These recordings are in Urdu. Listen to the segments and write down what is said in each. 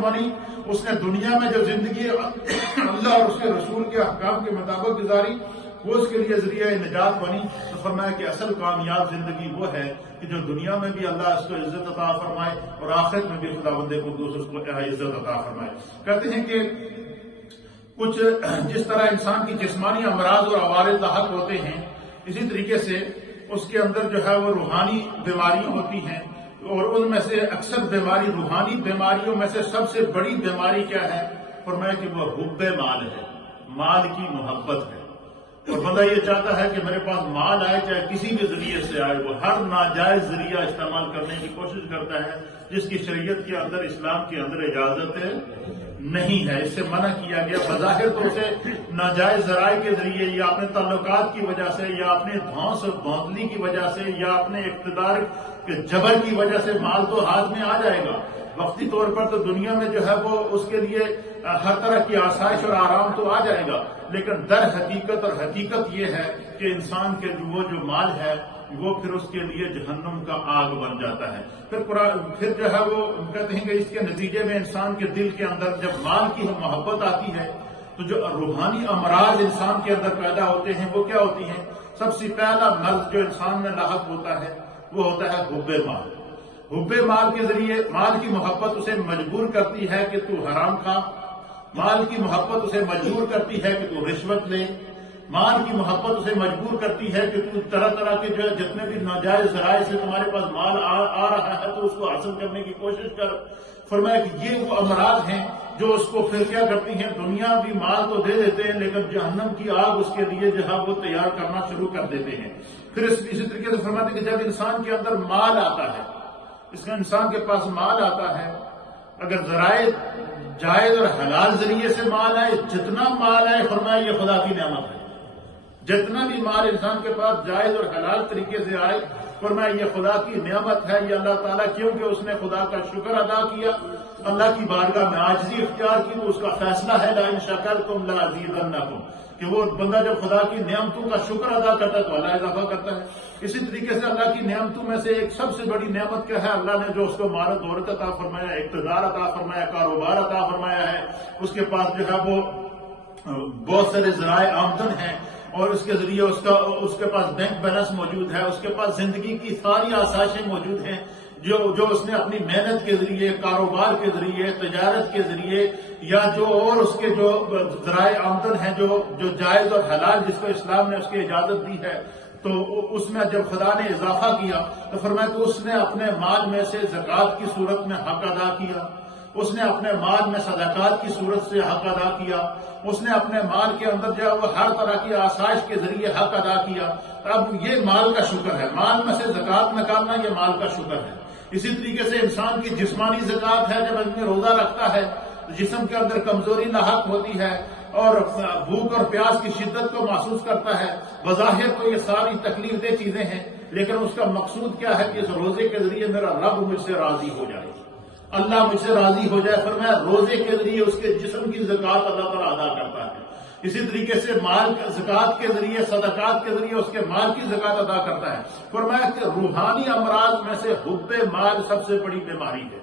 بنی، اس نے دنیا میں جو زندگی اللہ اور اس کے رسول کے احکام کے مطابق گزاری وہ اس کے لیے ذریعہ نجات بنی۔ تو فرمایا کہ اصل کامیاب زندگی وہ ہے کہ جو دنیا میں بھی اللہ اس کو عزت عطا فرمائے اور آخرت میں بھی خداوند قدوس اس کو عزت عطا فرمائے۔ کہتے ہیں کہ کچھ جس طرح انسان کی جسمانی امراض اور عوارض لاحق ہوتے ہیں، اسی طریقے سے اس کے اندر جو ہے وہ روحانی بیماریاں ہوتی ہیں، اور ان میں سے اکثر بیماری روحانی بیماریوں میں سے سب سے بڑی بیماری کیا ہے؟ فرمایا کہ وہ حب مال ہے، مال کی محبت ہے۔ اور بندہ یہ چاہتا ہے کہ میرے پاس مال آئے، چاہے کسی بھی ذریعے سے آئے، وہ ہر ناجائز ذریعہ استعمال کرنے کی کوشش کرتا ہے جس کی شریعت کے اندر، اسلام کے اندر اجازت نہیں ہے، اس سے منع کیا گیا۔ بظاہر تو اسے ناجائز ذرائع کے ذریعے یا اپنے تعلقات کی وجہ سے یا اپنے دھونس اور دھوندلی کی وجہ سے یا اپنے اقتدار کے جبر کی وجہ سے مال تو ہاتھ میں آ جائے گا، وقتی طور پر تو دنیا میں جو ہے وہ اس کے لیے ہر طرح کی آسائش اور آرام تو آ جائے گا، لیکن در حقیقت اور حقیقت یہ ہے کہ انسان کے وہ جو مال ہے وہ پھر اس کے لیے جہنم کا آگ بن جاتا ہے۔ پھر جو ہے وہ کہتے ہیں کہ اس کے نتیجے میں انسان کے دل کے اندر جب مال کی محبت آتی ہے تو جو روحانی امراض انسان کے اندر پیدا ہوتے ہیں وہ کیا ہوتی ہیں؟ سب سے پہلا مرض جو انسان میں لاحق ہوتا ہے وہ ہوتا ہے حب مال۔ حب مال کے ذریعے مال کی محبت اسے مجبور کرتی ہے کہ تو حرام کھا، مال کی محبت اسے مجبور کرتی ہے کہ تو رشوت لے، مال کی محبت اسے مجبور کرتی ہے کہ تو طرح طرح کے جو ہے جتنے بھی ناجائز ذرائع سے تمہارے پاس مال آ رہا ہے تو اس کو حاصل کرنے کی کوشش کر۔ فرمایا کہ یہ وہ امراض ہیں جو اس کو پھر کیا کرتی ہیں، دنیا بھی مال تو دے دیتے ہیں لیکن جہنم کی آگ اس کے لیے جو ہے وہ تیار کرنا شروع کر دیتے ہیں۔ پھر اسی طریقے سے فرماتے ہیں کہ جب انسان کے اندر مال آتا ہے، اس کا انسان کے پاس مال آتا ہے، اگر ذرائع جائز اور حلال ذریعے سے مال آئے، جتنا مال آئے فرمایا یہ خدا کی نعمت ہے۔ جتنا بھی مال انسان کے پاس جائز اور حلال طریقے سے آئے فرمایا یہ خدا کی نعمت ہے، یہ اللہ تعالیٰ کیونکہ اس نے خدا کا شکر ادا کیا، اللہ کی بارگاہ میں عاجزی اختیار کی، تو اس کا فیصلہ ہے لئن شکرتم لازیدنکم، کہ وہ بندہ جب خدا کی نعمتوں کا شکر ادا کرتا ہے تو اللہ اضافہ کرتا ہے۔ اسی طریقے سے اللہ کی نعمتوں میں سے ایک سب سے بڑی نعمت کیا ہے؟ اللہ نے جو اس کو مال و دولت عطا فرمایا، اقتدار عطا فرمایا، کاروبار عطا فرمایا ہے، اس کے پاس جو ہے وہ بہت سارے ذرائع آمدن ہیں اور اس کے ذریعے اس کے پاس بینک بیلنس موجود ہے، اس کے پاس زندگی کی ساری آسائشیں موجود ہیں جو اس نے اپنی محنت کے ذریعے، کاروبار کے ذریعے، تجارت کے ذریعے یا جو اور اس کے جو ذرائع آمدن ہیں جو جائز اور حلال جس کو اسلام نے اس کی اجازت دی ہے، تو اس میں جب خدا نے اضافہ کیا تو فرمایا کہ اس نے اپنے مال میں سے زکوٰۃ کی صورت میں حق ادا کیا، اس نے اپنے مال میں صدقات کی صورت سے حق ادا کیا، اس نے اپنے مال کے اندر جو ہے وہ ہر طرح کی آسائش کے ذریعے حق ادا کیا۔ اب یہ مال کا شکر ہے، مال میں سے زکوٰۃ نکالنا یہ مال کا شکر ہے۔ اسی طریقے سے انسان کی جسمانی زکوٰۃ ہے، جب آدمی روزہ رکھتا ہے جسم کے اندر کمزوری لاحق ہوتی ہے اور بھوک اور پیاس کی شدت کو محسوس کرتا ہے، بظاہر تو یہ ساری تکلیف دہ چیزیں ہیں، لیکن اس کا مقصود کیا ہے کہ اس روزے کے ذریعے میرا رب مجھ سے راضی ہو جائے، اللہ مجھ سے راضی ہو جائے۔ فرمایا روزے کے ذریعے اس کے جسم کی زکوٰۃ اللہ تعالیٰ ادا کرتا ہے، اسی طریقے سے مال زکوٰۃ کے ذریعے، صدقات کے ذریعے اس کے مال کی زکوٰۃ ادا کرتا ہے۔ فرمایا کہ روحانی امراض میں سے حب مال سب سے بڑی بیماری ہے۔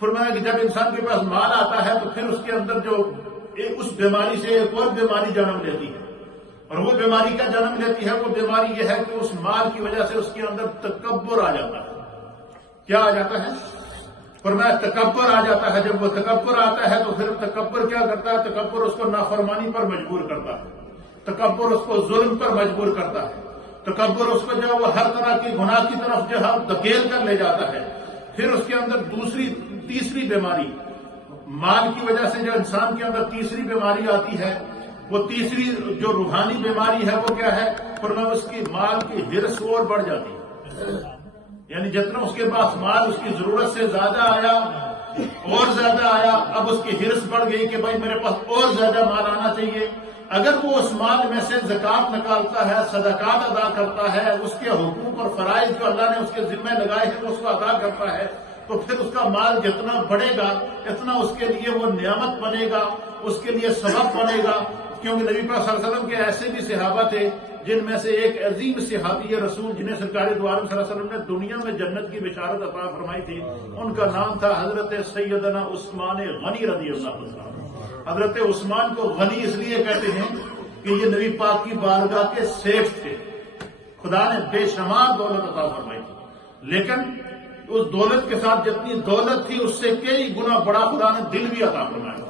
فرمایا کہ جب انسان کے پاس مال آتا ہے تو پھر اس کے اندر جو اس بیماری سے ایک اور بیماری جنم لیتی ہے، اور وہ بیماری کا جنم لیتی ہے، وہ بیماری یہ ہے کہ اس مال کی وجہ سے اس کے اندر تکبر آ جاتا ہے۔ کیا آ جاتا ہے؟ فرمایا تکبر آ جاتا ہے۔ جب وہ تکبر آتا ہے تو پھر تکبر کیا کرتا ہے؟ تکبر اس کو نافرمانی پر مجبور کرتا ہے، تکبر اس کو ظلم پر مجبور کرتا ہے، تکبر اس کو جو وہ ہر طرح کی گناہ کی طرف جو ہے دھکیل کر لے جاتا ہے۔ پھر اس کے اندر تیسری بیماری، مال کی وجہ سے جو انسان کے اندر تیسری بیماری آتی ہے، وہ تیسری جو روحانی بیماری ہے وہ کیا ہے؟ فرمایا اس کی مال کی ہرس اور بڑھ جاتی ہے، یعنی جتنا اس کے پاس مال اس کی ضرورت سے زیادہ آیا اور زیادہ آیا، اب اس کی ہرس بڑھ گئی کہ بھائی میرے پاس اور زیادہ مال آنا چاہیے۔ اگر وہ اس مال میں سے زکوٰۃ نکالتا ہے، صدقات ادا کرتا ہے، اس کے حقوق اور فرائض جو اللہ نے اس کے ذمہ لگائے ہیں اس کو ادا کرتا ہے، تو پھر اس کا مال جتنا بڑھے گا اتنا اس کے لیے وہ نعمت بنے گا، اس کے لیے سبب بنے گا۔ کیونکہ نبی پاک صلی اللہ علیہ وسلم کے ایسے بھی صحابہ تھے جن میں سے ایک عظیم صحابی رسول جنہیں سرکار دو عالم صلی اللہ علیہ وسلم نے دنیا میں جنت کی بشارت عطا فرمائی تھی، ان کا نام تھا حضرت سیدنا عثمان غنی رضی اللہ عنہ۔ حضرت عثمان کو غنی اس لیے کہتے ہیں کہ یہ نبی پاک کی بارگاہ کے سیف تھے، خدا نے بے شمار دولت عطا فرمائی تھی، لیکن اس دولت کے ساتھ جتنی دولت تھی اس سے کئی گنا بڑا خدا نے دل بھی عطا فرمایا،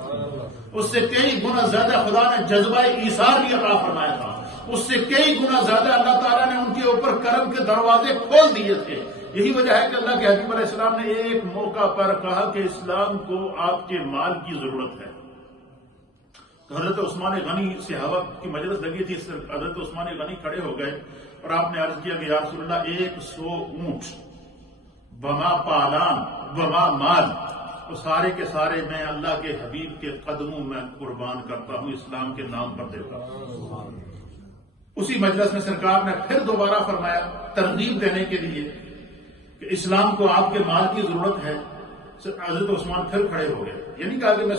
اس سے کئی گنا زیادہ خدا نے جذبہ ایثار بھی عطا فرمایا تھا، اس سے کئی گنا زیادہ اللہ تعالیٰ نے ان کے اوپر کرم کے دروازے کھول دیے تھے۔ یہی وجہ ہے کہ اللہ کے حبیب علیہ السلام نے ایک موقع پر کہا کہ اسلام کو آپ کے مال کی ضرورت ہے۔ حضرت عثمان غنی صحابہ کی مجلس لگی تھی، حضرت عثمان غنی کھڑے ہو گئے اور آپ نے عرض کیا کہ یا رسول اللہ 100 اونٹ بما پالان بما مال، تو سارے کے سارے میں اللہ کے حبیب کے قدموں میں قربان کرتا ہوں، اسلام کے نام پر دیتا ہوں۔ اسی مجلس میں سرکار نے پھر دوبارہ فرمایا ترغیب دینے کے لیے کہ اسلام کو آپ کے مال کی ضرورت ہے۔ حضرت عثمان پھر کھڑے ہو گئے، یہ نہیں کہا کہ میں